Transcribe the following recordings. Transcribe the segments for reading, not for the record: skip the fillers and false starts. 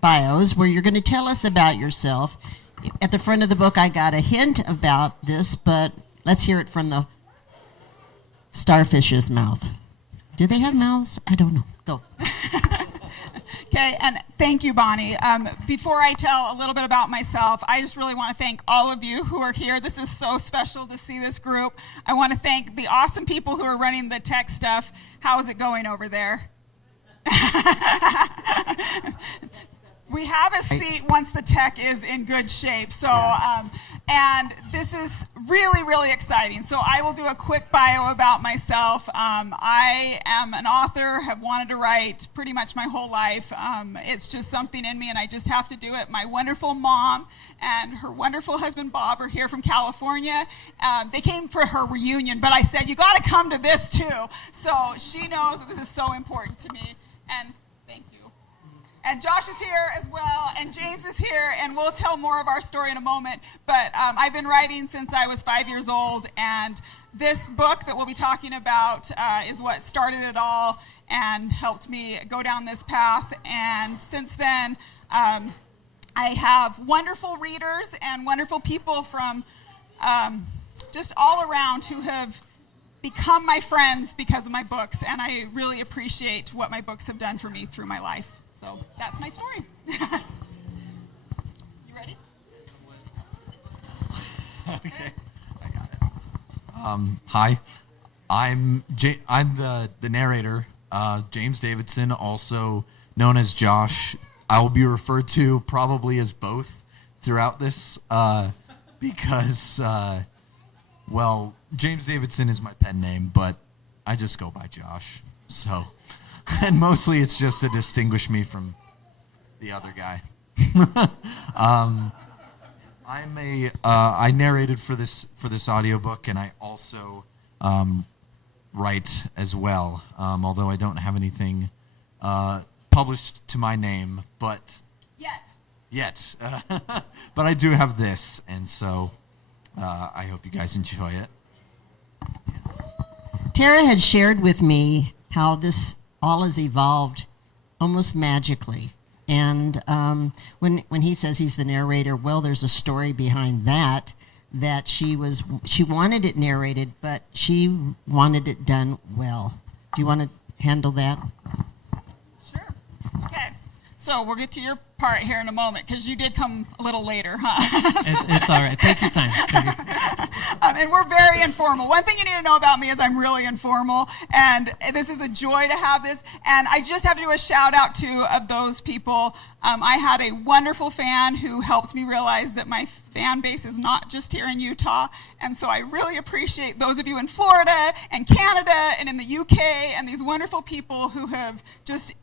bios where you're going to tell us about yourself. At the front of the book, I got a hint about this, but let's hear it from the starfish's mouth. Do they have mouths? I don't know. Go. Okay, and thank you, Bonnie. Before I tell a little bit about myself, I just really want to thank all of you who are here. This is so special to see this group. I want to thank the awesome people who are running the tech stuff. How is it going over there? We have a seat once the tech is in good shape. So, and this is really, really exciting. So I will do a quick bio about myself. I am an author, have wanted to write pretty much my whole life. It's just something in me, and I just have to do it. My wonderful mom and her wonderful husband, Bob, are here from California. They came for her reunion, but I said, you got to come to this too. So she knows that this is so important to me. And thank you. And Josh is here as well, and James is here, and we'll tell more of our story in a moment. But I've been writing since I was 5 years old, and this book that we'll be talking about is what started it all and helped me go down this path. And since then, I have wonderful readers and wonderful people from just all around who have become my friends because of my books, and I really appreciate what my books have done for me through my life. So that's my story. You ready? Okay, I got it. Hi, I'm the narrator, James Davidson, also known as Josh. I will be referred to probably as both throughout this because, well, James Davidson is my pen name, but I just go by Josh. So. And mostly it's just to distinguish me from the other guy. I narrated for this audiobook, and I also write as well, although I don't have anything published to my name, but yet. But I do have this, and so I hope you guys enjoy it. Tara had shared with me how this all has evolved almost magically. And when he says he's the narrator, well, there's a story behind that she wanted it narrated, but she wanted it done well. Do you want to handle that? Sure. Okay. So we'll get to your part here in a moment, because you did come a little later, huh? It's all right. Take your time. And we're very informal. One thing you need to know about me is I'm really informal, and this is a joy to have this. And I just have to do a shout out to of those people. I had a wonderful fan who helped me realize that my fan base is not just here in Utah. And so I really appreciate those of you in Florida and Canada and in the UK and these wonderful people who have just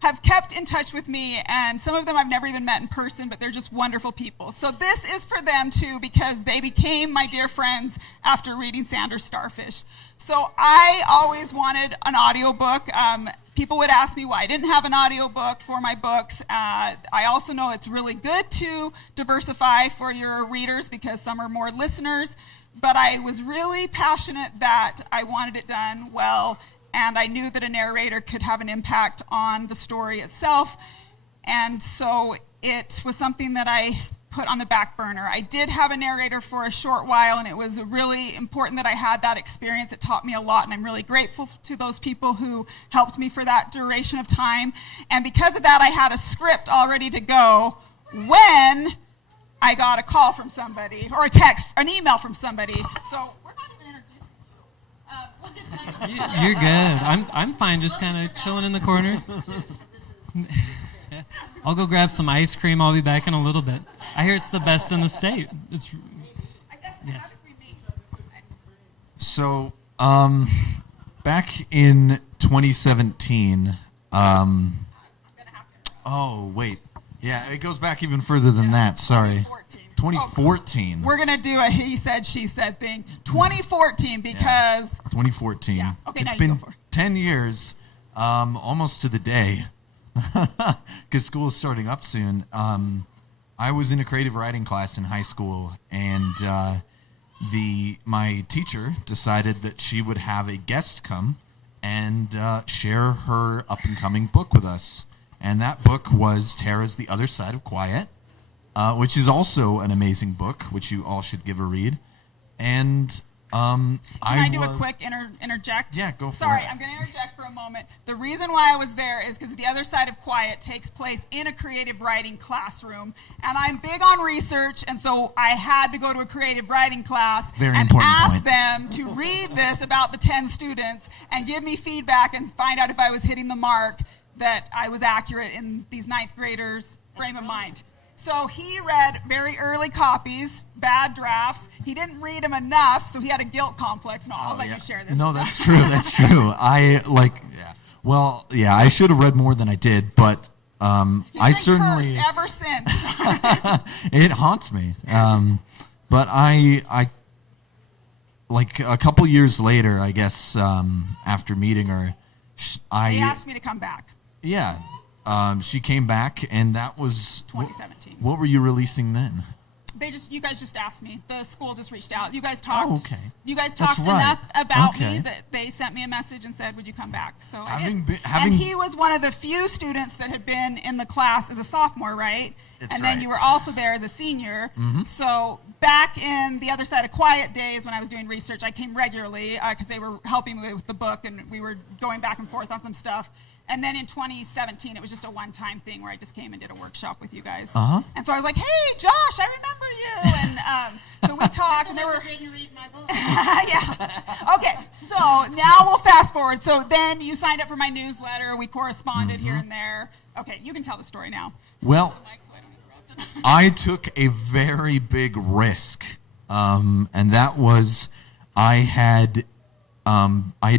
have kept in touch with me, and some of them I've never even met in person, but they're just wonderful people. So this is for them too, because they became my dear friends after reading Sanders' Starfish. So I always wanted an audiobook. People would ask me why I didn't have an audiobook for my books. I also know it's really good to diversify for your readers because some are more listeners, but I was really passionate that I wanted it done well, and I knew that a narrator could have an impact on the story itself. And so it was something that I put on the back burner. I did have a narrator for a short while, and it was really important that I had that experience. It taught me a lot, and I'm really grateful to those people who helped me for that duration of time. And because of that, I had a script all ready to go when I got a call from somebody, or a text, an email from somebody. So we're not even introducing you. You're good. I'm fine, just kind of chilling in the corner. I'll go grab some ice cream. I'll be back in a little bit. I hear it's the best in the state. It's yes. So, back in 2017, oh, wait. Yeah, it goes back even further than that. Sorry. 2014. We're going to do a he said, she said thing. 2014 because... 2014. Yeah. Okay, it's now you been go for it. 10 years, almost to the day, because school is starting up soon. I was in a creative writing class in high school, and my teacher decided that she would have a guest come and share her up-and-coming book with us. And that book was Tara's The Other Side of Quiet, which is also an amazing book, which you all should give a read. And Can I do a quick interject? Yeah, go for it. Sorry, I'm going to interject for a moment. The reason why I was there is because The Other Side of Quiet takes place in a creative writing classroom. And I'm big on research, and so I had to go to a creative writing class and ask them to read this about the 10 students and give me feedback and find out if I was hitting the mark, that I was accurate in these 9th graders' frame of mind. So he read very early copies, bad drafts. He didn't read them enough, so he had a guilt complex. No, I'll let you share this. No, that's true. That's true. I should have read more than I did, but I certainly cursed ever since. it haunts me. But I like a couple years later, I guess, after meeting her, he asked me to come back. Yeah. She came back, and that was 2017. What were you releasing then? You guys just asked me. The school just reached out. You guys talked. Oh, okay. You guys talked enough about me that they sent me a message and said, "Would you come back?" So and he was one of the few students that had been in the class as a sophomore, right? Then you were also there as a senior. Mm-hmm. So back in The Other Side of Quiet days, when I was doing research, I came regularly because they were helping me with the book, and we were going back and forth on some stuff. And then in 2017, it was just a one-time thing where I just came and did a workshop with you guys. Uh-huh. And so I was like, "Hey, Josh, I remember you." And so we talked, and they were. Did you read my book? Yeah. Okay. So now we'll fast forward. So then you signed up for my newsletter. We corresponded here and there. Okay, you can tell the story now. Well, I took a very big risk, and that was I had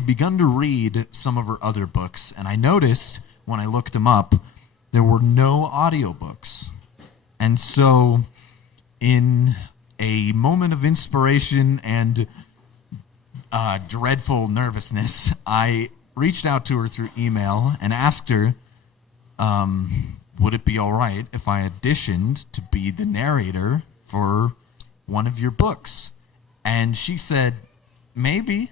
begun to read some of her other books, and I noticed when I looked them up, there were no audiobooks. And so, in a moment of inspiration and dreadful nervousness, I reached out to her through email and asked her, would it be all right if I auditioned to be the narrator for one of your books? And she said, maybe.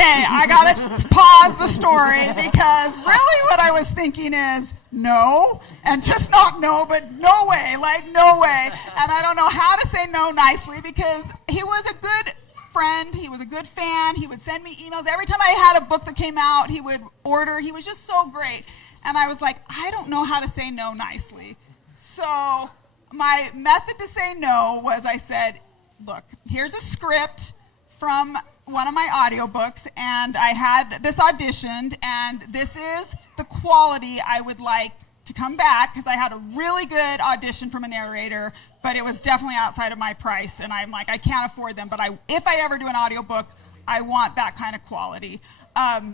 Okay, I gotta pause the story because really what I was thinking is no, and just not no, but no way, like no way. And I don't know how to say no nicely because he was a good friend, he was a good fan, he would send me emails. Every time I had a book that came out, he would order, he was just so great. And I was like, I don't know how to say no nicely. So my method to say no was I said, look, here's a script from one of my audiobooks, and I had this auditioned, and this is the quality I would like to come back, because I had a really good audition from a narrator, but it was definitely outside of my price, and I'm like, I can't afford them, but if I ever do an audiobook, I want that kind of quality.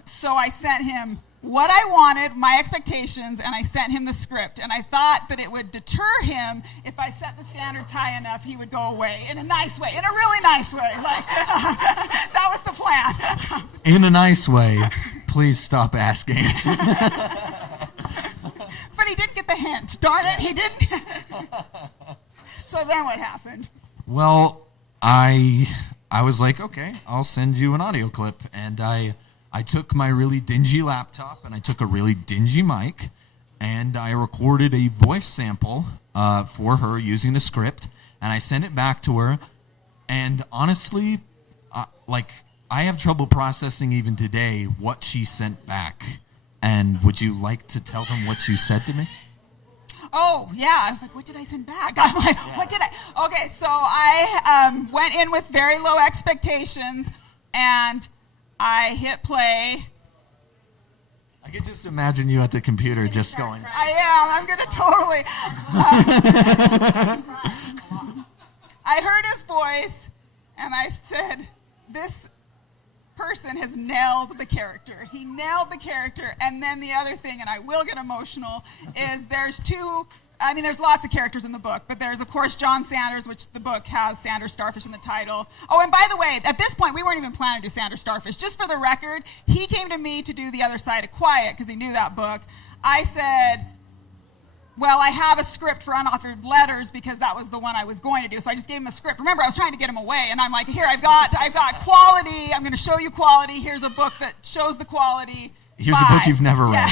So I sent him what I wanted, my expectations, and I sent him the script. And I thought that it would deter him if I set the standards high enough, he would go away in a nice way, in a really nice way. Like that was the plan. In a nice way. Please stop asking. But he didn't get the hint. Darn it, he didn't. So then what happened? Well, I was like, okay, I'll send you an audio clip, and I took my really dingy laptop and I took a really dingy mic and I recorded a voice sample for her using the script, and I sent it back to her. And honestly, I have trouble processing even today what she sent back. And would you like to tell them what you said to me? Oh, yeah. I was like, what did I send back? I'm like, what did I? Okay, so I went in with very low expectations, and I hit play. I could just imagine you at the computer just going. I am. I'm going to totally. I heard his voice, and I said, this person has nailed the character. He nailed the character. And then the other thing, and I will get emotional, is there's lots of characters in the book, but there's, of course, John Sanders, which the book has Sanders Starfish in the title. Oh, and by the way, at this point, we weren't even planning to do Sanders Starfish. Just for the record, he came to me to do The Other Side of Quiet because he knew that book. I said, well, I have a script for unauthored letters because that was the one I was going to do. So I just gave him a script. Remember, I was trying to get him away, and I'm like, here, I've got quality. I'm going to show you quality. Here's a book that shows the quality. Here's a book you've never read.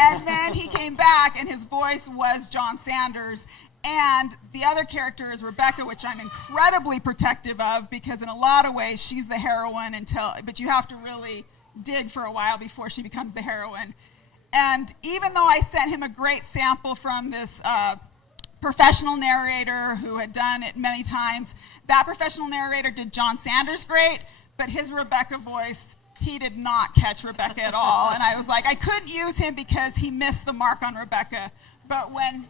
And then he came back, and his voice was John Sanders. And the other character is Rebecca, which I'm incredibly protective of, because in a lot of ways she's the heroine but you have to really dig for a while before she becomes the heroine. And even though I sent him a great sample from this professional narrator who had done it many times, that professional narrator did John Sanders great, but his Rebecca voice, he did not catch Rebecca at all. And I was like, I couldn't use him because he missed the mark on Rebecca. But when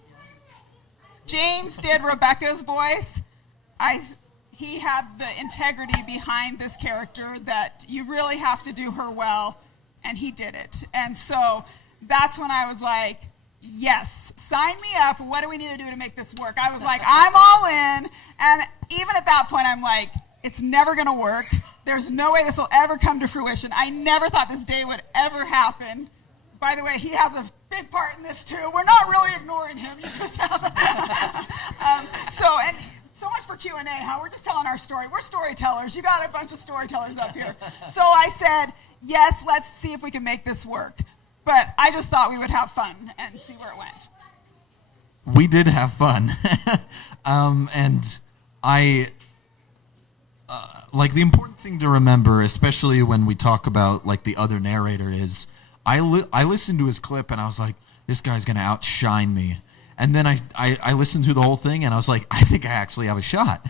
James did Rebecca's voice, he had the integrity behind this character that you really have to do her well, and he did it. And so that's when I was like, yes, sign me up. What do we need to do to make this work? I was like, I'm all in. And even at that point, I'm like, it's never going to work. There's no way this will ever come to fruition. I never thought this day would ever happen. By the way, he has a big part in this too. We're not really ignoring him. You just have so much for Q&A, huh? We're just telling our story. We're storytellers. You got a bunch of storytellers up here. So I said, yes, let's see if we can make this work. But I just thought we would have fun and see where it went. We did have fun. And I, like, the important thing to remember, especially when we talk about, like, the other narrator, is I listened to his clip and I was like, this guy's going to outshine me. And then I listened to the whole thing and I was like, I think I actually have a shot.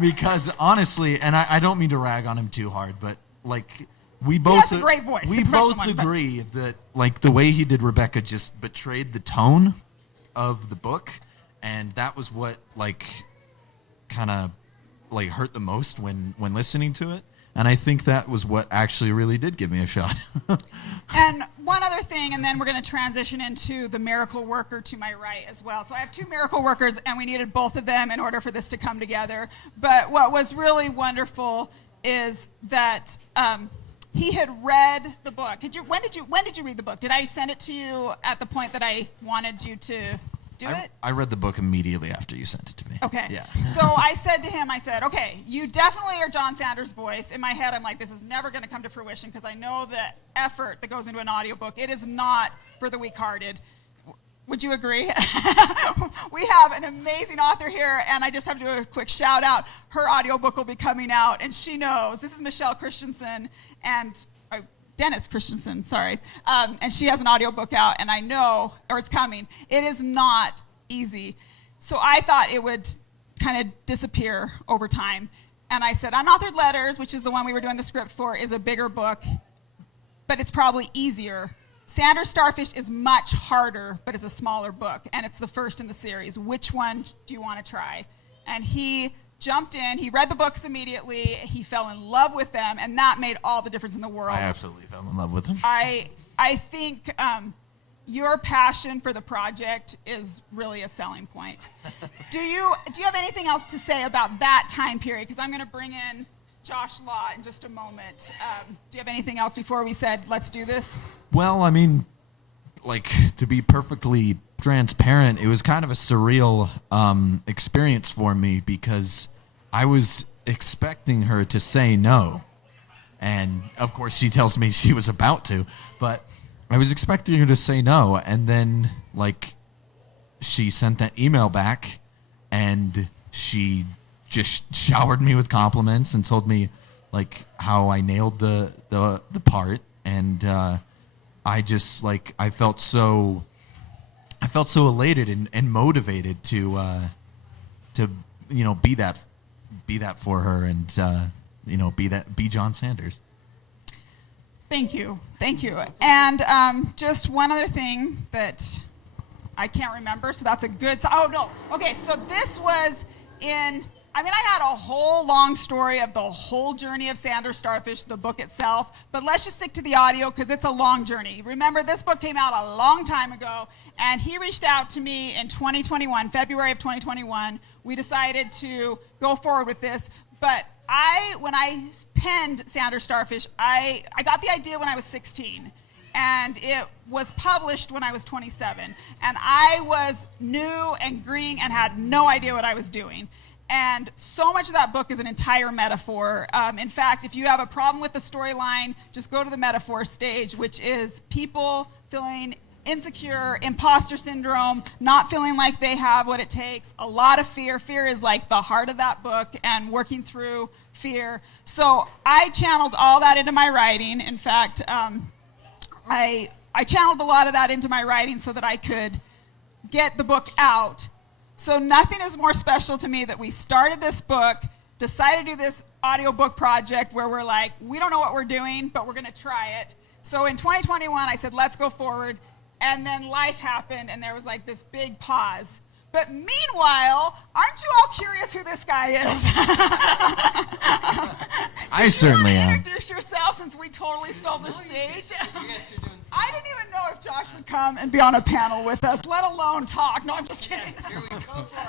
Because honestly, and I don't mean to rag on him too hard, but like we both he has a great voice, we both agree that like the way he did Rebecca just betrayed the tone of the book, and that was what like kind of like hurt the most when listening to it. And I think that was what actually really did give me a shot. And one other thing, and then we're going to transition into the miracle worker to my right as well. So I have two miracle workers, and we needed both of them in order for this to come together. But what was really wonderful is that he had read the book. When did you read the book? Did I send it to you at the point that I wanted you to do it? I read the book immediately after you sent it to me. Okay. Yeah. So I said to him, okay, you definitely are John Sanders' voice. In my head, I'm like, this is never going to come to fruition because I know the effort that goes into an audiobook. It is not for the weak-hearted. Would you agree? We have an amazing author here, and I just have to do a quick shout out. Her audiobook will be coming out, and she knows. This is Michelle Christensen, and Dennis Christensen, sorry. And she has an audiobook out, and I know, or it's coming. It is not easy. So I thought it would kind of disappear over time. And I said, Unauthored Letters, which is the one we were doing the script for, is a bigger book, but it's probably easier. Sanders Starfish is much harder, but it's a smaller book, and it's the first in the series. Which one do you want to try? And he jumped in, he read the books immediately, he fell in love with them, and that made all the difference in the world. I absolutely fell in love with them. I think your passion for the project is really a selling point. Do you have anything else to say about that time period? Because I'm going to bring in Josh Law in just a moment. Do you have anything else before we said, let's do this? Well, I mean, like, to be perfectly transparent, it was kind of a surreal experience for me because I was expecting her to say no. And, of course, she tells me she was about to. But I was expecting her to say no. And then, like, she sent that email back, and she just showered me with compliments and told me, like, how I nailed the part. And I just, like, I felt so elated and motivated to you know, be that for her, and you know, be John Sanders. Thank you. And just one other thing that I can't remember, so that's a good. Oh no. Okay, so this was in. I mean, I had a whole long story of the whole journey of Sanders Starfish, the book itself, but let's just stick to the audio because it's a long journey. Remember, this book came out a long time ago, and he reached out to me in 2021, February of 2021. We decided to go forward with this, but when I penned Sanders Starfish, I got the idea when I was 16. And it was published when I was 27. And I was new and green and had no idea what I was doing. And so much of that book is an entire metaphor. In fact, if you have a problem with the storyline, just go to the metaphor stage, which is people feeling insecure, imposter syndrome, not feeling like they have what it takes, a lot of fear. Fear is like the heart of that book, and working through fear. So I channeled all that into my writing. In fact, I channeled a lot of that into my writing so that I could get the book out. So nothing is more special to me that we started this book, decided to do this audiobook project where we're like, we don't know what we're doing, but we're going to try it. So in 2021, I said, let's go forward. And then life happened, and there was like this big pause. But meanwhile, aren't you all curious who this guy is? I certainly am. Introduce yourself, since we totally stole the stage. I didn't even know if Josh would come and be on a panel with us, let alone talk. No, I'm just kidding. Here we go for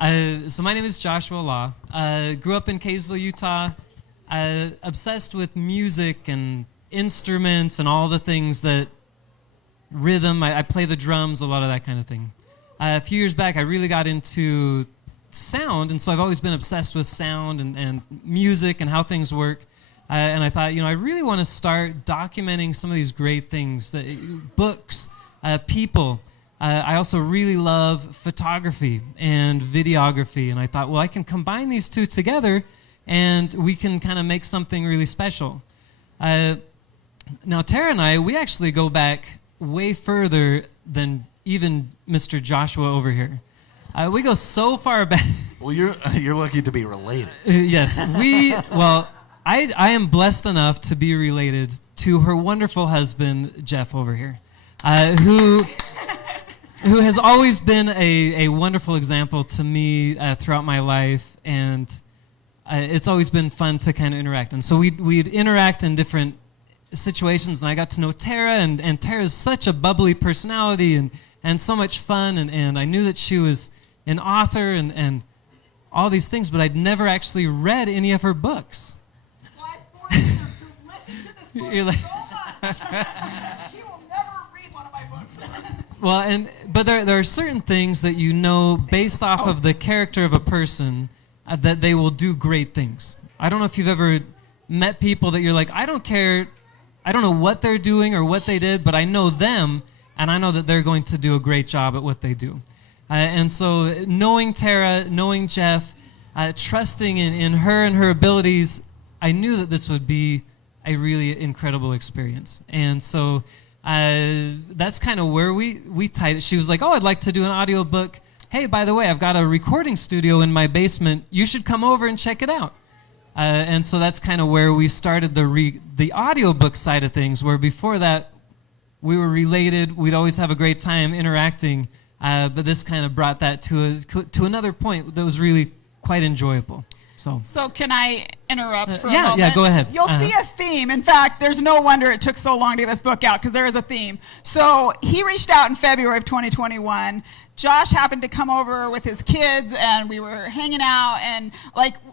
it. So my name is Joshua Law. Grew up in Kaysville, Utah. Obsessed with music and instruments and all the things that rhythm. I play the drums, a lot of that kind of thing. A few years back, I really got into sound, and so I've always been obsessed with sound and music and how things work. And I thought, I really want to start documenting some of these great things, books, people. I also really love photography and videography, and I thought, well, I can combine these two together, and we can kind of make something really special. Now, Tara and I, we actually go back way further than even Mr. Joshua over here. We go so far back. Well, you're lucky to be related. Yes, I am blessed enough to be related to her wonderful husband, Jeff, over here, who has always been a wonderful example to me throughout my life, and it's always been fun to kind of interact. And so we'd interact in different situations, and I got to know Tara, and Tara's such a bubbly personality and so much fun, and I knew that she was an author and all these things, but I'd never actually read any of her books. So I forced her to listen to this book You're like, so much. She will never read one of my books. Well, but there are certain things that you know based off of the character of a person that they will do great things. I don't know if you've ever met people that you're like, I don't care, I don't know what they're doing or what they did, but I know them, and I know that they're going to do a great job at what they do. And so knowing Tara, knowing Jeff, trusting in her and her abilities, I knew that this would be a really incredible experience. And so that's kind of where we tied it. She was like, oh, I'd like to do an audiobook. Hey, by the way, I've got a recording studio in my basement. You should come over and check it out. And so that's kind of where we started the audiobook side of things, where before that, we were related. We'd always have a great time interacting, but this kind of brought that to another point that was really quite enjoyable. So can I interrupt for a moment? Yeah, go ahead. You'll see a theme. In fact, there's no wonder it took so long to get this book out, because there is a theme. So he reached out in February of 2021. Josh happened to come over with his kids, and we were hanging out, and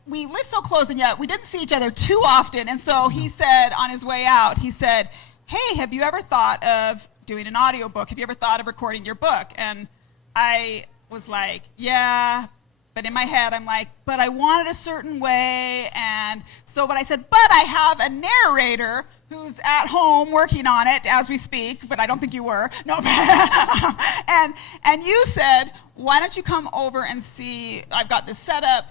we lived so close, and yet we didn't see each other too often. And so he said on his way out, he said, hey, have you ever thought of doing an audiobook? Have you ever thought of recording your book? And I was like, yeah. But in my head, I'm like, but I want it a certain way. And so, but I said, but I have a narrator who's at home working on it as we speak, but I don't think you were. No. and you said, why don't you come over and see, I've got this set up.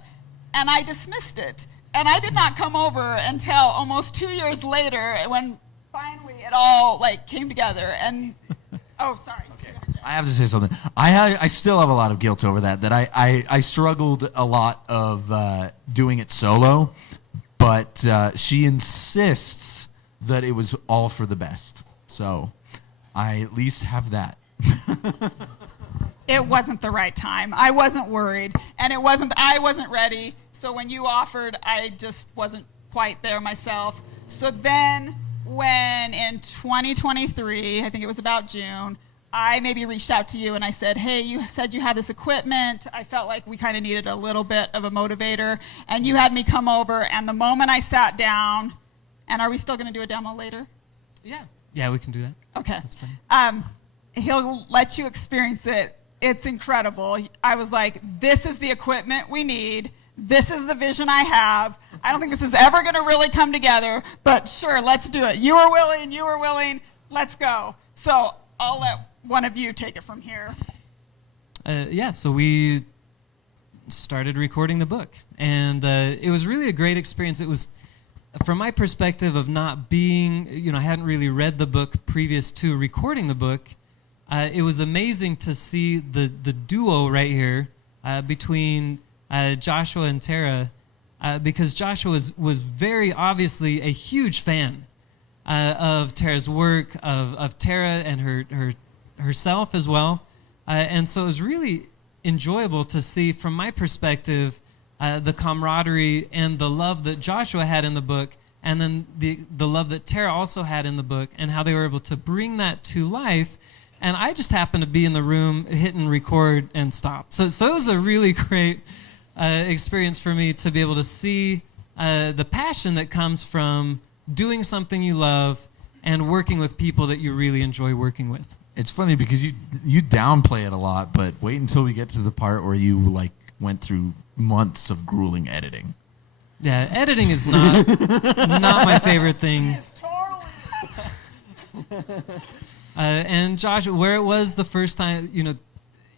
And I dismissed it. And I did not come over until almost 2 years later, when finally it all came together. And, oh, sorry. Okay. I have to say something. I still have a lot of guilt over that I struggled a lot of doing it solo, but she insists that it was all for the best. So I at least have that. It wasn't the right time. I wasn't worried, and I wasn't ready. So when you offered, I just wasn't quite there myself. So then when in 2023, I think it was about June, I maybe reached out to you and I said, hey, you said you had this equipment. I felt like we kind of needed a little bit of a motivator, and you had me come over, and the moment I sat down, and are we still going to do a demo later? Yeah, we can do that. Okay. That's fine. He'll let you experience it it's incredible. I was like, this is the equipment we need. This is the vision I have. I don't think this is ever going to really come together, but sure, let's do it. You were willing, let's go. So I'll let one of you take it from here. So we started recording the book, and it was really a great experience. It was, from my perspective of not being, I hadn't really read the book previous to recording the book. It was amazing to see the duo right here between Joshua and Tara, because Joshua was very obviously a huge fan of Tara's work, of Tara and herself as well. And so it was really enjoyable to see, from my perspective, the camaraderie and the love that Joshua had in the book, and then the love that Tara also had in the book, and how they were able to bring that to life. And I just happened to be in the room hitting record and stop. So it was a really great experience for me to be able to see the passion that comes from doing something you love and working with people that you really enjoy working with. It's funny because you downplay it a lot, but wait until we get to the part where you went through months of grueling editing. Yeah, editing is not my favorite thing. It's totally. And Josh, where it was the first time,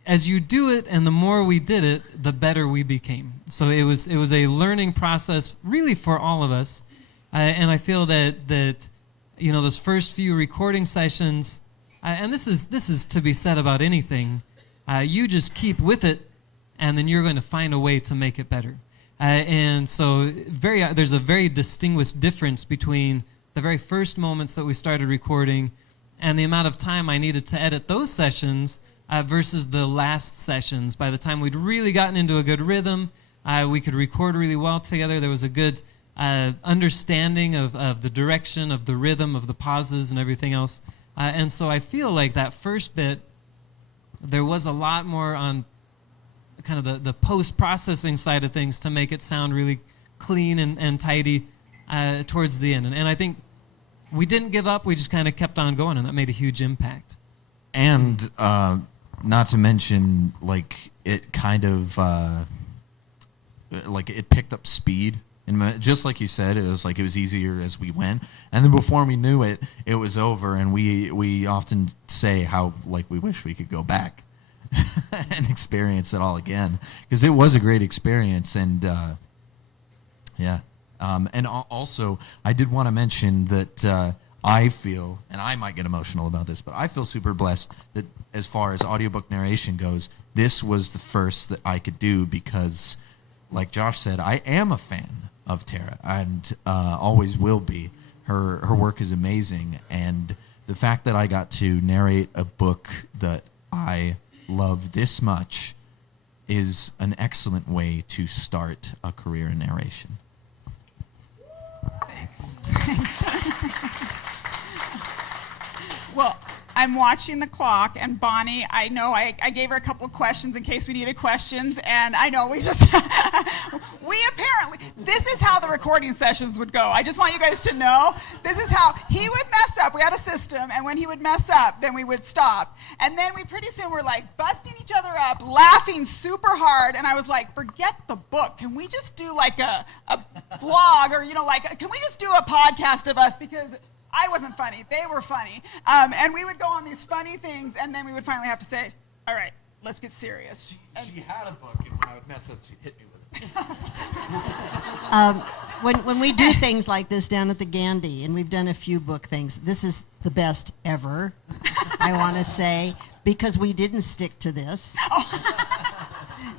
as you do it and the more we did it, the better we became. So it was a learning process really for all of us. And I feel that those first few recording sessions, and this is to be said about anything, you just keep with it, and then you're going to find a way to make it better. And so there's a very distinguished difference between the very first moments that we started recording and the amount of time I needed to edit those sessions versus the last sessions. By the time we'd really gotten into a good rhythm, we could record really well together. There was a good understanding of the direction, of the rhythm, of the pauses and everything else. And so I feel like that first bit, there was a lot more on kind of the post-processing side of things to make it sound really clean and tidy towards the end. And I think we didn't give up. We just kind of kept on going, and that made a huge impact. And not to mention, it kind of, it picked up speed. And just like you said, it was easier as we went. And then before we knew it, it was over. And we often say how, we wish we could go back and experience it all again. Because it was a great experience. And, yeah. And also, I did want to mention that I feel, and I might get emotional about this, but I feel super blessed that as far as audiobook narration goes, this was the first that I could do because, like Josh said, I am a fan of Tara and always will be. Her work is amazing, and the fact that I got to narrate a book that I love this much is an excellent way to start a career in narration. Thanks. Well, I'm watching the clock, and Bonnie, I know I gave her a couple of questions in case we needed questions, and I know we apparently, this is how the recording sessions would go. I just want you guys to know, this is how he would mess up. We had a system, and when he would mess up, then we would stop. And then we pretty soon were busting each other up, laughing super hard, and I was like, forget the book. Can we just do a vlog, or, can we just do a podcast of us, because I wasn't funny. They were funny. And we would go on these funny things, and then we would finally have to say, all right, let's get serious. She had a book, and when I would mess up, she'd hit me with it. When we do things like this down at the Gandy, and we've done a few book things, this is the best ever, I want to say, because we didn't stick to this.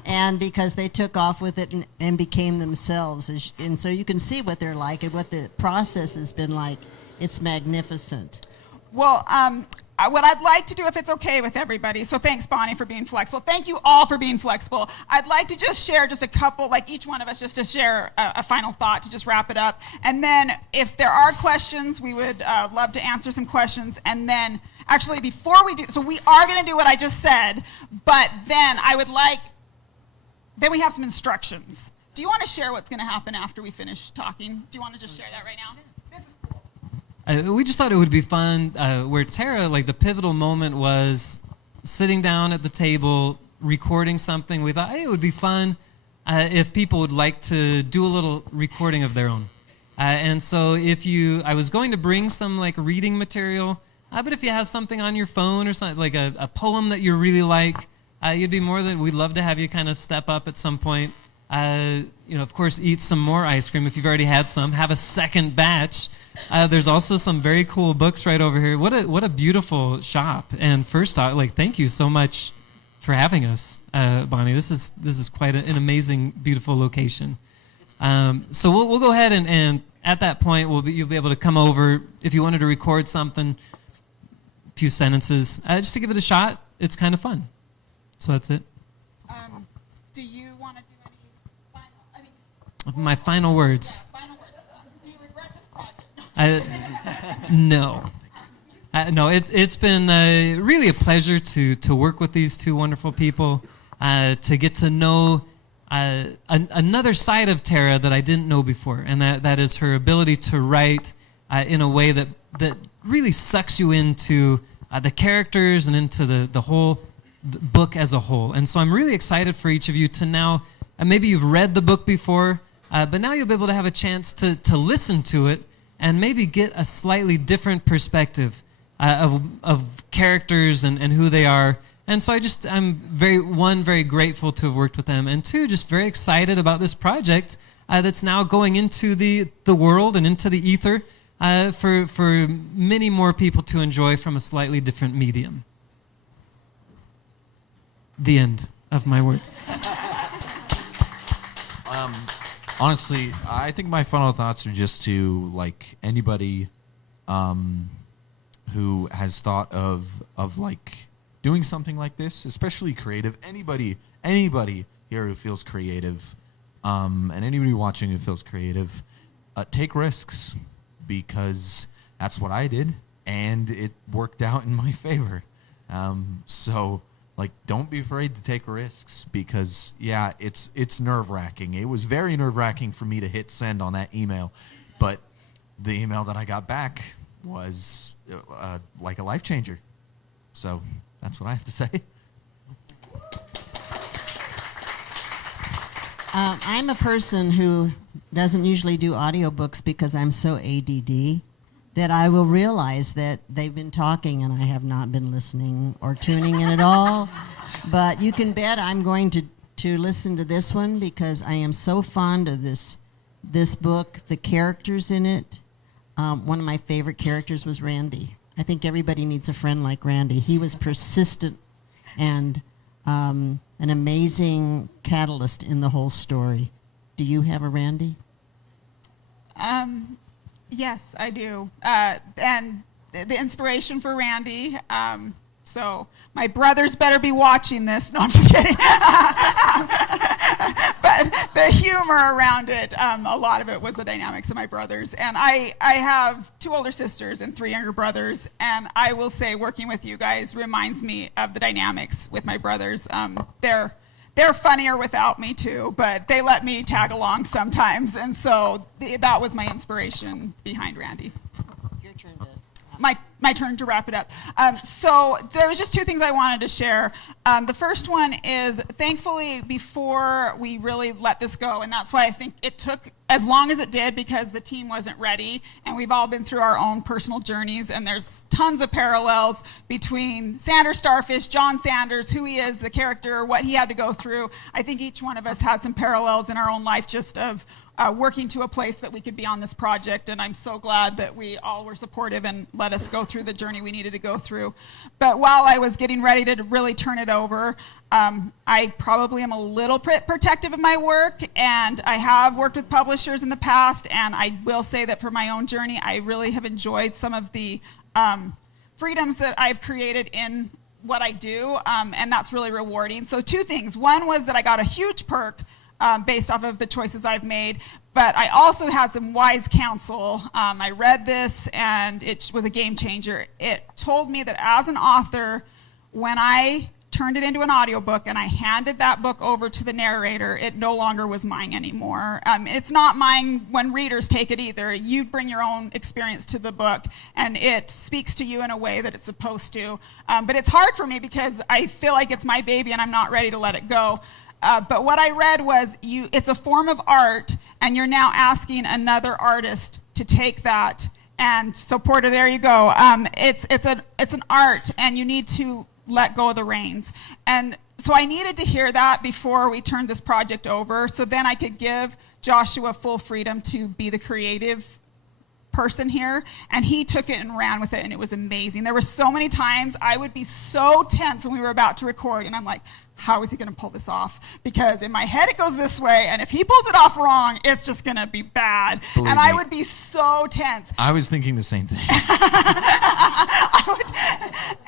And because they took off with it and became themselves. And so you can see what they're like and what the process has been like. It's magnificent. Well, what I'd like to do, if it's okay with everybody, so thanks, Bonnie, for being flexible. Thank you all for being flexible. I'd like to just share just a couple, each one of us, just to share a final thought to just wrap it up. And then if there are questions, we would love to answer some questions. And then, actually, before we do, so we are going to do what I just said, but then then we have some instructions. Do you want to share what's going to happen after we finish talking? Do you want to just share that right now? This is cool. We just thought it would be fun where Tara, the pivotal moment was sitting down at the table, recording something. We thought, hey, it would be fun if people would like to do a little recording of their own. And so I was going to bring some like reading material, but if you have something on your phone or something, like a poem that you really like, we'd love to have you kind of step up at some point. Of course, eat some more ice cream if you've already had some. Have a second batch. There's also some very cool books right over here. What a beautiful shop. And first off, thank you so much for having us, Bonnie. This is quite an amazing, beautiful location. So we'll go ahead and at that point you'll be able to come over if you wanted to record something, a few sentences, just to give it a shot. It's kind of fun. So that's it. Do you want to do any my final words? Final words. Do you regret this project? No. No, it's been really a pleasure to work with these two wonderful people, to get to know another side of Tara that I didn't know before, and that is her ability to write in a way that really sucks you into the characters and into the whole book as a whole. And so I'm really excited for each of you to now, maybe you've read the book before, but now you'll be able to have a chance to listen to it and maybe get a slightly different perspective of characters and who they are. And so I'm very grateful to have worked with them, and two, just very excited about this project that's now going into the world and into the ether for many more people to enjoy from a slightly different medium. The end of my words. Honestly, I think my final thoughts are just to anybody who has thought of doing something like this, especially creative. Anybody here who feels creative, and anybody watching who feels creative, take risks, because that's what I did, and it worked out in my favor. So don't be afraid to take risks, because it's nerve-wracking. It was very nerve-wracking for me to hit send on that email, but the email that I got back was like a life changer. So that's what I have to say. I'm a person who doesn't usually do audiobooks because I'm so ADD that I will realize that they've been talking and I have not been listening or tuning in at all. But you can bet I'm going to listen to this one because I am so fond of this book, the characters in it. One of my favorite characters was Randy. I think everybody needs a friend like Randy. He was persistent and an amazing catalyst in the whole story. Do you have a Randy? Yes, I do. And the inspiration for Randy, so my brothers better be watching this. No, I'm just kidding. But the humor around it, a lot of it was the dynamics of my brothers. And I have 2 older sisters and 3 younger brothers. And I will say working with you guys reminds me of the dynamics with my brothers. They're funnier without me too, but they let me tag along sometimes. And so that was my inspiration behind Randy. Your turn to... My turn to wrap it up. So there was just 2 things I wanted to share. The first one is, thankfully, before we really let this go, and that's why I think it took as long as it did, because the team wasn't ready, and we've all been through our own personal journeys, and there's tons of parallels between Sanders Starfish, John Sanders, who he is, the character, what he had to go through. I think each one of us had some parallels in our own life just of working to a place that we could be on this project, and I'm so glad that we all were supportive and let us go through the journey we needed to go through. But while I was getting ready to really turn it over, I probably am a little protective of my work, and I have worked with publishers in the past, and I will say that for my own journey, I really have enjoyed some of the freedoms that I've created in what I do, and that's really rewarding. So 2 things. One was that I got a huge perk based off of the choices I've made, but I also had some wise counsel. I read this, and it was a game changer. It told me that as an author, when I turned it into an audiobook and I handed that book over to the narrator, it no longer was mine anymore. It's not mine when readers take it either. You bring your own experience to the book and it speaks to you in a way that it's supposed to. But it's hard for me because I feel like it's my baby and I'm not ready to let it go. But what I read was it's a form of art and you're now asking another artist to take that. And so Porter, there you go. It's an art and you need to let go of the reins. And so I needed to hear that before we turned this project over, so then I could give Joshua full freedom to be the creative person here, and he took it and ran with it, and it was amazing. There were so many times I would be so tense when we were about to record, and I'm like, how is he gonna pull this off? Because in my head it goes this way, and if he pulls it off wrong, it's just gonna be bad. Believe and I me. would be so tense. I was thinking the same thing.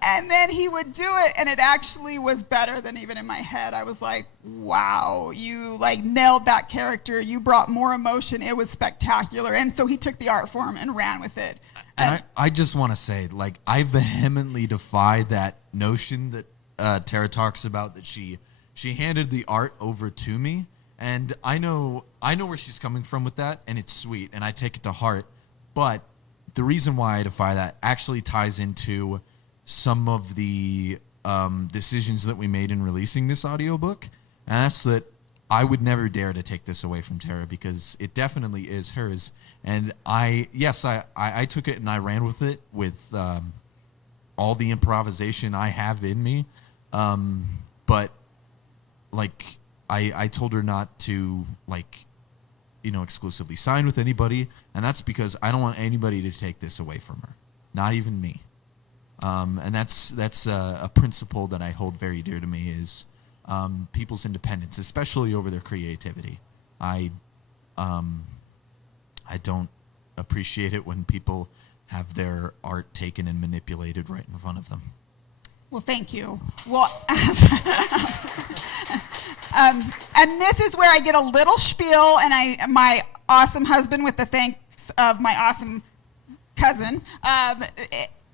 And then he would do it, and it actually was better than even in my head. I was like, wow, you like nailed that character. You brought more emotion. It was spectacular. And so he took the art form and ran with it. And I just want to say, like, I vehemently defy that notion that Tara talks about, that she handed the art over to me. And I know where she's coming from with that, and it's sweet, and I take it to heart. But the reason why I defy that actually ties into some of the decisions that we made in releasing this audiobook. And that's that I would never dare to take this away from Tara, because it definitely is hers. And I took it and I ran with it with all the improvisation I have in me. But like I told her not to, like, you know, exclusively sign with anybody, and that's because I don't want anybody to take this away from her, not even me. And that's a principle that I hold very dear to me, is people's independence, especially over their creativity. I don't appreciate it when people have their art taken and manipulated right in front of them. Well, thank you. Well, and this is where I get a little spiel, and my awesome husband, with the thanks of my awesome cousin,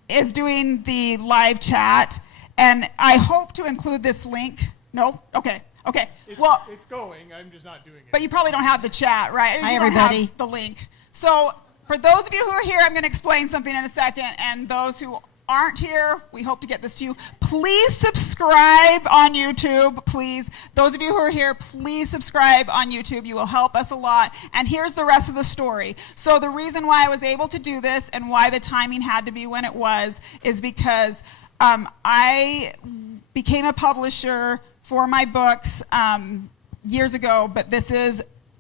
is doing the live chat, and I hope to include this link. No? Okay. It's going. I'm just not doing it. But you probably don't have the chat, right? Hi, You don't everybody. have the link. So for those of you who are here, I'm going to explain something in a second, and those who aren't here, we hope to get this to you. Please subscribe on YouTube, please. Those of you who are here, please subscribe on YouTube. You will help us a lot. And here's the rest of the story. So the reason why I was able to do this and why the timing had to be when it was is because I became a publisher for my books years ago, but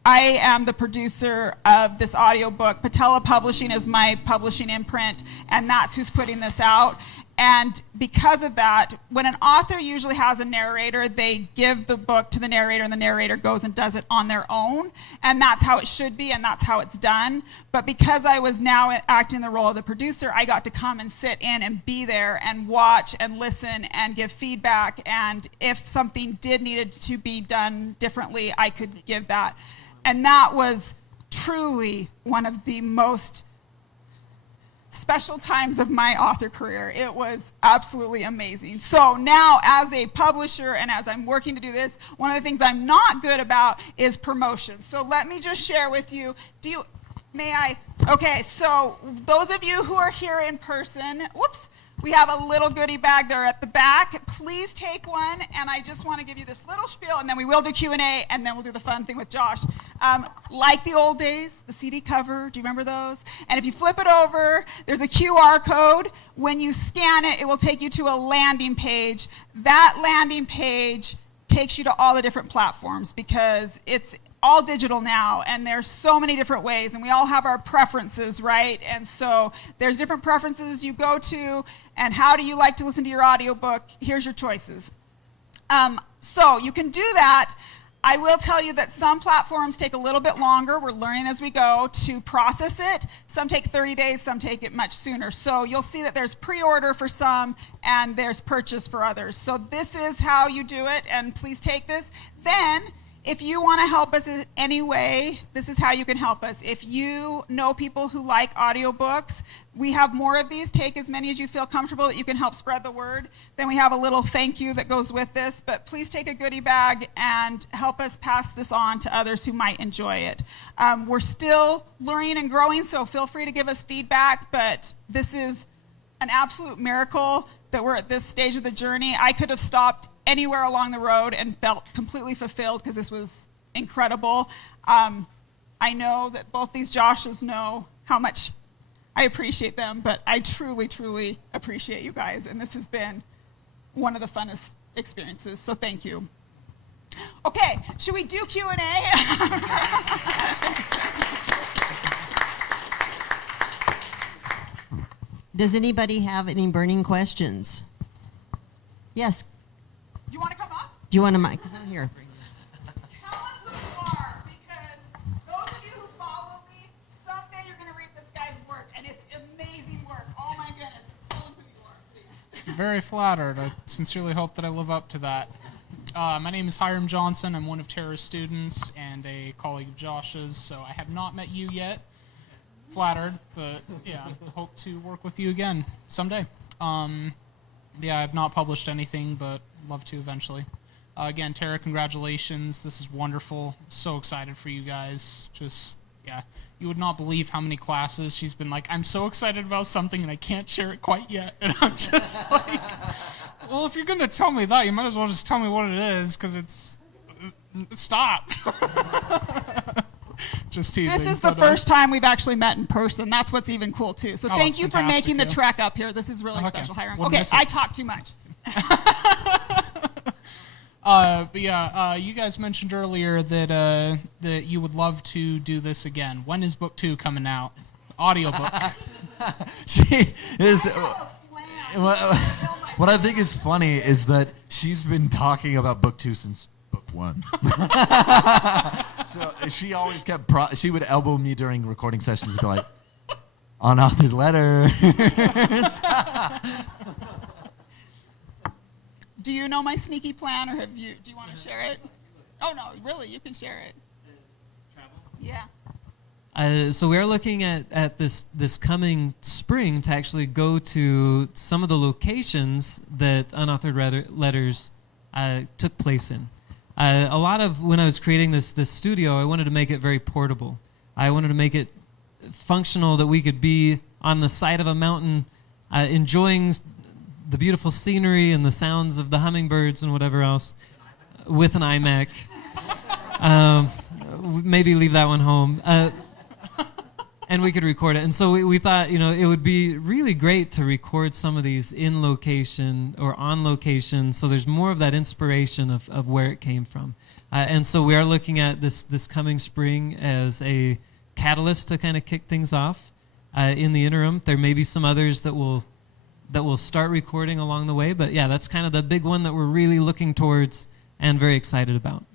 I am the producer of this audiobook. Patella Publishing is my publishing imprint, and that's who's putting this out. And because of that, when an author usually has a narrator, they give the book to the narrator, and the narrator goes and does it on their own. And that's how it should be, and that's how it's done. But because I was now acting the role of the producer, I got to come and sit in and be there and watch and listen and give feedback. And if something needed to be done differently, I could give that. And that was truly one of the most special times of my author career. It was absolutely amazing. So now, as a publisher and as I'm working to do this, one of the things I'm not good about is promotion. So let me just share with you. May I? Okay, so those of you who are here in person, we have a little goodie bag there at the back. Please take one, and I just want to give you this little spiel, and then we will do Q&A, and then we'll do the fun thing with Josh. Like the old days, the CD cover, do you remember those? And if you flip it over, there's a QR code. When you scan it, it will take you to a landing page. That landing page takes you to all the different platforms, because it's all digital now, and there's so many different ways, and we all have our preferences, right? And so there's different preferences you go to, and how do you like to listen to your audiobook? Here's your choices. So you can do that. I will tell you that some platforms take a little bit longer. We're learning as we go to process it. Some take 30 days, some take it much sooner. So you'll see that there's pre-order for some, and there's purchase for others. So this is how you do it, and please take this. Then, If you want to help us in any way, this is how you can help us. If you know people who like audiobooks, we have more of these. Take as many as you feel comfortable that you can help spread the word. Then we have a little thank you that goes with this. But please take a goodie bag and help us pass this on to others who might enjoy it. We're still learning and growing, so feel free to give us feedback. But this is an absolute miracle that we're at this stage of the journey. I could have stopped anywhere along the road and felt completely fulfilled because this was incredible. I know that both these Joshes know how much I appreciate them, but I truly, truly appreciate you guys, and this has been one of the funnest experiences, so thank you. Okay, should we do Q&A? Does anybody have any burning questions? Yes. Do you want to come up? Do you want a mic? I'm here. Tell us who you are, because those of you who follow me, someday you're going to read this guy's work, and it's amazing work. Oh my goodness. Tell them who you are, please. Very flattered. I sincerely hope that I live up to that. My name is Hiram Johnson. I'm one of Tara's students and a colleague of Josh's, so I have not met you yet. Flattered, but yeah, hope to work with you again someday. Yeah, I've not published anything, but love to eventually. Again, Tara, congratulations. This is wonderful. So excited for you guys. Just, yeah, you would not believe how many classes she's been like, I'm so excited about something and I can't share it quite yet. And I'm just like, well, if you're going to tell me that, you might as well just tell me what it is, because it's, stop. Just teasing. This is the first time we've actually met in person. That's what's even cool, too. So thank you for making the yeah. trek up here. This is really special, Hiram. Wouldn't Okay, miss it. I talk too much. But yeah, you guys mentioned earlier that that you would love to do this again. When is book 2 coming out? Audiobook. She is. What I think is funny is that she's been talking about book 2 since book 1. So she always kept. She would elbow me during recording sessions and be like, "Unauthored letters." Do you know my sneaky plan, or do you want to share it? Oh no, really, you can share it. Yeah. So we are looking at this coming spring to actually go to some of the locations that Unauthored Letters took place in. A lot of when I was creating this studio, I wanted to make it very portable. I wanted to make it functional, that we could be on the side of a mountain enjoying the beautiful scenery and the sounds of the hummingbirds and whatever else with an iMac. Maybe leave that one home. And we could record it. And so we thought, it would be really great to record some of these in location or on location, so there's more of that inspiration of where it came from. And so we are looking at this coming spring as a catalyst to kind of kick things off. In the interim, there may be some others that will start recording along the way, but yeah, that's kind of the big one that we're really looking towards and very excited about.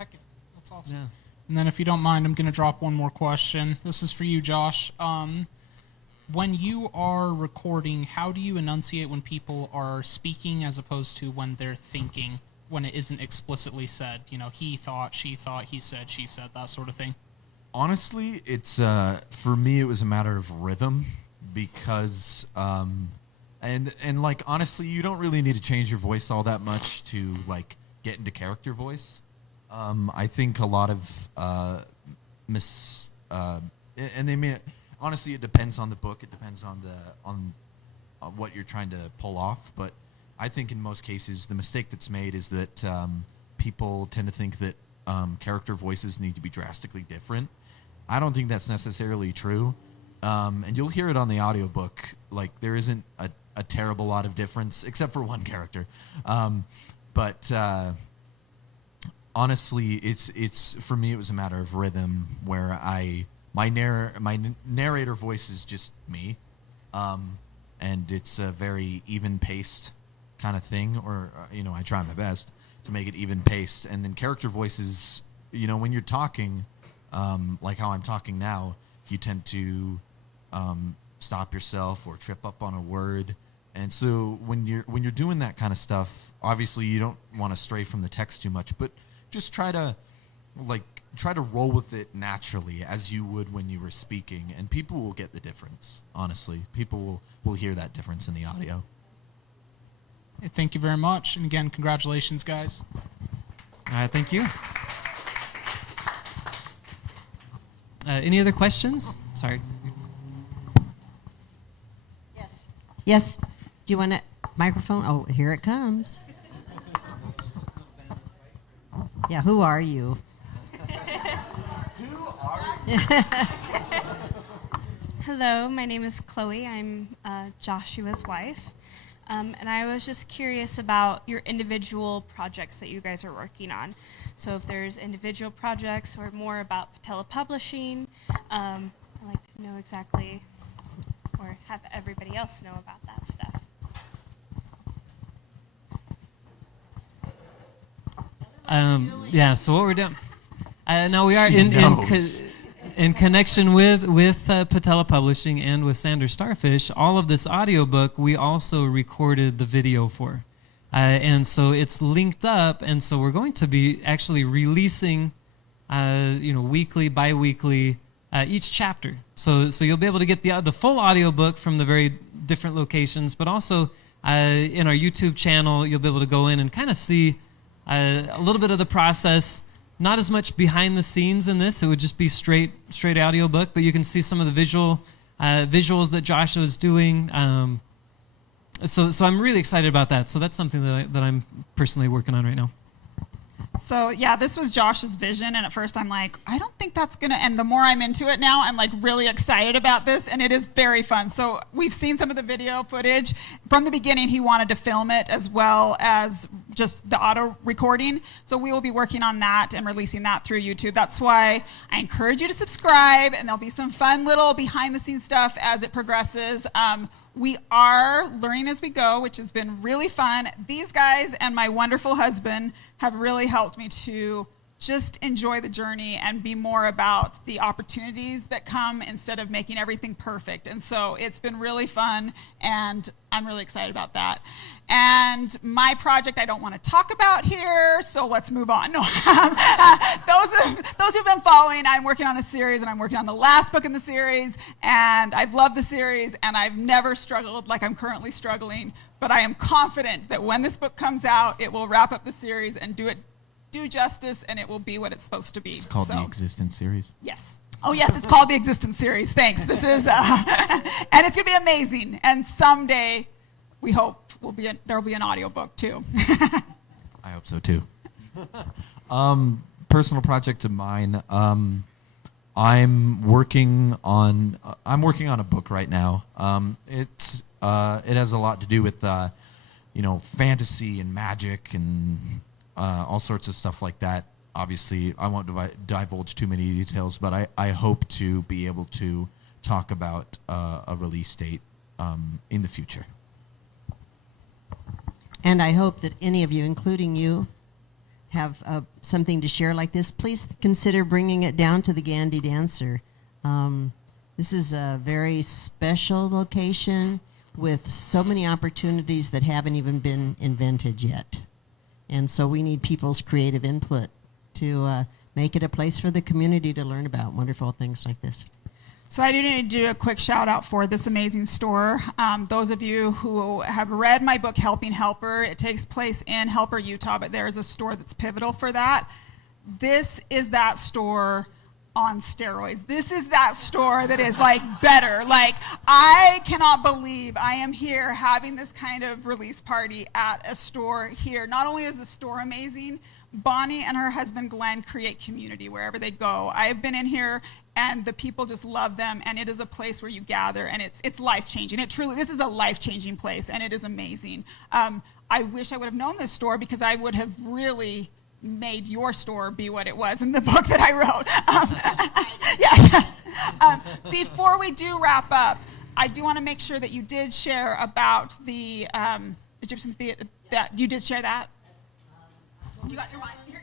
Heck yeah, that's awesome. Yeah. And then if you don't mind, I'm going to drop one more question. This is for you, Josh. When you are recording, how do you enunciate when people are speaking as opposed to when they're thinking, when it isn't explicitly said? He thought, she thought, he said, she said, that sort of thing. Honestly, it's for me it was a matter of rhythm, because and like honestly, you don't really need to change your voice all that much to like get into character voice. I think a lot of and they may honestly, it depends on the book, it depends on what you're trying to pull off, but I think in most cases the mistake that's made is that people tend to think that character voices need to be drastically different. I don't think that's necessarily true. And you'll hear it on the audiobook. Like, there isn't a terrible lot of difference, except for one character. But honestly, it's for me, it was a matter of rhythm, where my narrator voice is just me. And it's a very even-paced kind of thing, or, I try my best to make it even-paced. And then character voices, when you're talking, like how I'm talking now, you tend to stop yourself or trip up on a word. And so when you're doing that kind of stuff, obviously you don't want to stray from the text too much, but just try to like try to roll with it naturally as you would when you were speaking, and people will get the difference. Honestly, people will hear that difference in the audio. Hey, thank you very much, and again, congratulations, guys. All right, thank you. Any other questions? Sorry. Yes. Yes. Do you want a microphone? Oh, here it comes. Yeah, who are you? Hello, my name is Chloe. I'm Joshua's wife. And I was just curious about your individual projects that you guys are working on. So if there's individual projects or more about Patella Publishing, I'd like to know exactly, or have everybody else know about that stuff. Yeah, so what we're doing, now we are in connection with Patella Publishing and with STARFISH. All of this audiobook we also recorded the video for, and so it's linked up, and so we're going to be actually releasing weekly, bi-weekly, each chapter. So you'll be able to get the full audiobook from the very different locations, but also in our YouTube channel you'll be able to go in and kind of see a little bit of the process. Not as much behind the scenes in this. It would just be straight audiobook, but you can see some of the visuals that Joshua is doing. So I'm really excited about that. So that's something that I'm personally working on right now. So yeah, this was Josh's vision, and at first I'm like, I don't think that's gonna, and the more I'm into it now, I'm like really excited about this, and it is very fun. So we've seen some of the video footage. From the beginning, he wanted to film it as well as just the auto recording. So we will be working on that and releasing that through YouTube. That's why I encourage you to subscribe, and there'll be some fun little behind the scenes stuff as it progresses. We are learning as we go, which has been really fun. These guys and my wonderful husband have really helped me to just enjoy the journey and be more about the opportunities that come instead of making everything perfect. And so it's been really fun, and I'm really excited about that. And my project I don't want to talk about here, so let's move on. No, those who've been following, I'm working on a series, and I'm working on the last book in the series, and I've loved the series, and I've never struggled like I'm currently struggling, but I am confident that when this book comes out, it will wrap up the series and do justice, and it will be what it's supposed to be. It's called the Existence series. Yes. Oh yes, it's called the Existence series. Thanks. This is, and it's gonna be amazing. And someday, we hope there will be an audiobook too. I hope so too. Personal project of mine. I'm working on a book right now. It has a lot to do with fantasy and magic and all sorts of stuff like that. Obviously, I won't divulge too many details, but I hope to be able to talk about a release date in the future. And I hope that any of you, including you, have something to share like this. Please consider bringing it down to the Gandy Dancer. This is a very special location with so many opportunities that haven't even been invented yet. And so we need people's creative input to make it a place for the community to learn about wonderful things like this. So I do need to do a quick shout out for this amazing store. Those of you who have read my book, Helping Helper, it takes place in Helper, Utah, but there is a store that's pivotal for that. This is that store on steroids. This is that store that is like better. Like, I cannot believe I am here having this kind of release party at a store here. Not only is the store amazing, Bonnie and her husband Glenn create community wherever they go. I have been in here and the people just love them, and it is a place where you gather, and it's life-changing. This is a life-changing place, and it is amazing. I wish I would have known this store, because I would have really made your store be what it was in the book that I wrote. Yes. Before we do wrap up, I do want to make sure that you did share about the Egyptian theater. That you did share that. You got your mic here.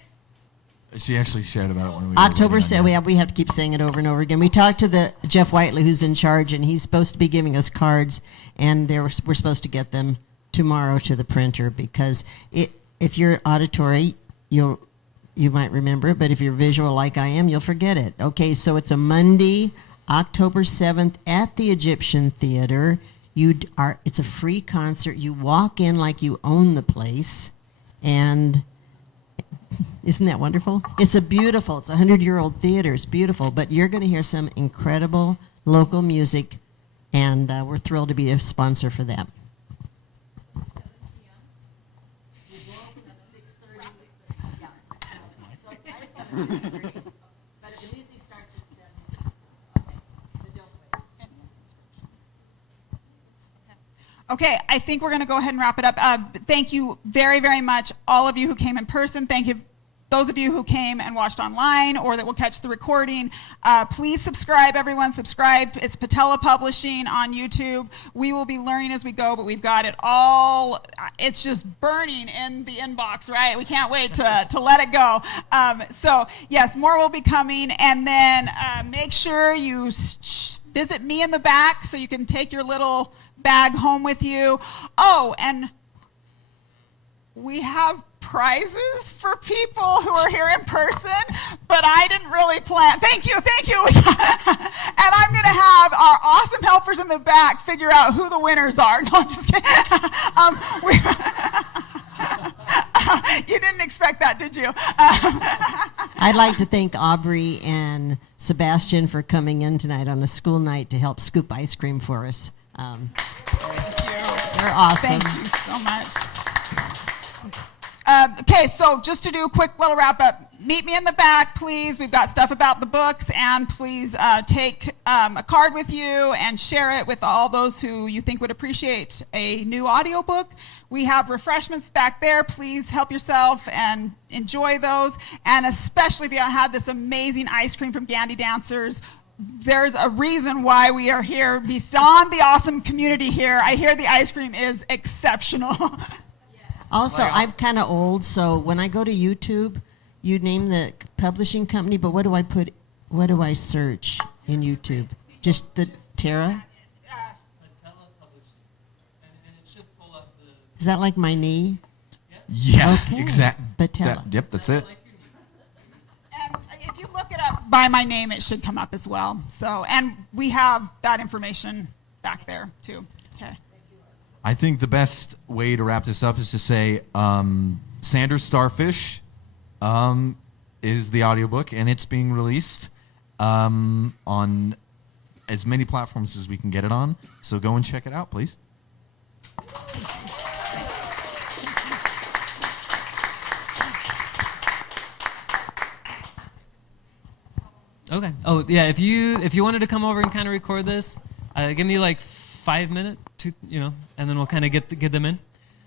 She actually shared about it when we October were 7th. We have to keep saying it over and over again. We talked to the Jeff Whiteley, who's in charge, and he's supposed to be giving us cards, and we're supposed to get them tomorrow to the printer, because if you're auditory, you'll you might remember it, but if you're visual like I am, you'll forget it. Okay, so it's a Monday, October 7th at the Egyptian Theater. It's a free concert. You walk in like you own the place, and isn't that wonderful? It's a 100-year-old theater. It's beautiful, but you're going to hear some incredible local music, and we're thrilled to be a sponsor for that. Okay, I think we're going to go ahead and wrap it up. Thank you very, very much, all of you who came in person. Thank you, those of you who came and watched online or that will catch the recording. Please subscribe, everyone. Subscribe. It's Patella Publishing on YouTube. We will be learning as we go, but we've got it all. It's just burning in the inbox, right? We can't wait to let it go. So, yes, more will be coming. And then make sure you visit me in the back so you can take your little bag home with you. Oh, and we have prizes for people who are here in person, but I didn't really plan. Thank you. And I'm going to have our awesome helpers in the back figure out who the winners are. No, I'm just kidding. You didn't expect that, did you? I'd like to thank Aubrey and Sebastian for coming in tonight on a school night to help scoop ice cream for us. Thank you. They're awesome. Thank you so much. Okay, so just to do a quick little wrap up, meet me in the back, please. We've got stuff about the books, and please take a card with you and share it with all those who you think would appreciate a new audiobook. We have refreshments back there. Please help yourself and enjoy those. And especially if you haven't had this amazing ice cream from Gandy Dancers, there's a reason why we are here. Beyond the awesome community here, I hear the ice cream is exceptional. Also, I'm kind of old, so when I go to YouTube, you name the publishing company, but what do I search in YouTube? Just the Tara? Patella Publishing. And it should pull up the... Is that like my knee? Yeah, Okay. exactly. Patella. Yep, that's it. And if you look it up by my name, it should come up as well. So, and we have that information back there too. Okay. I think the best way to wrap this up is to say Sanders Starfish is the audiobook, and it's being released on as many platforms as we can get it on. So go and check it out, please. Okay. Oh, yeah, if you wanted to come over and kind of record this, give me like 5 minutes, and then we'll kind of get them in.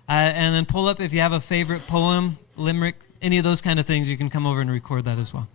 And then pull up if you have a favorite poem, limerick, any of those kind of things, you can come over and record that as well.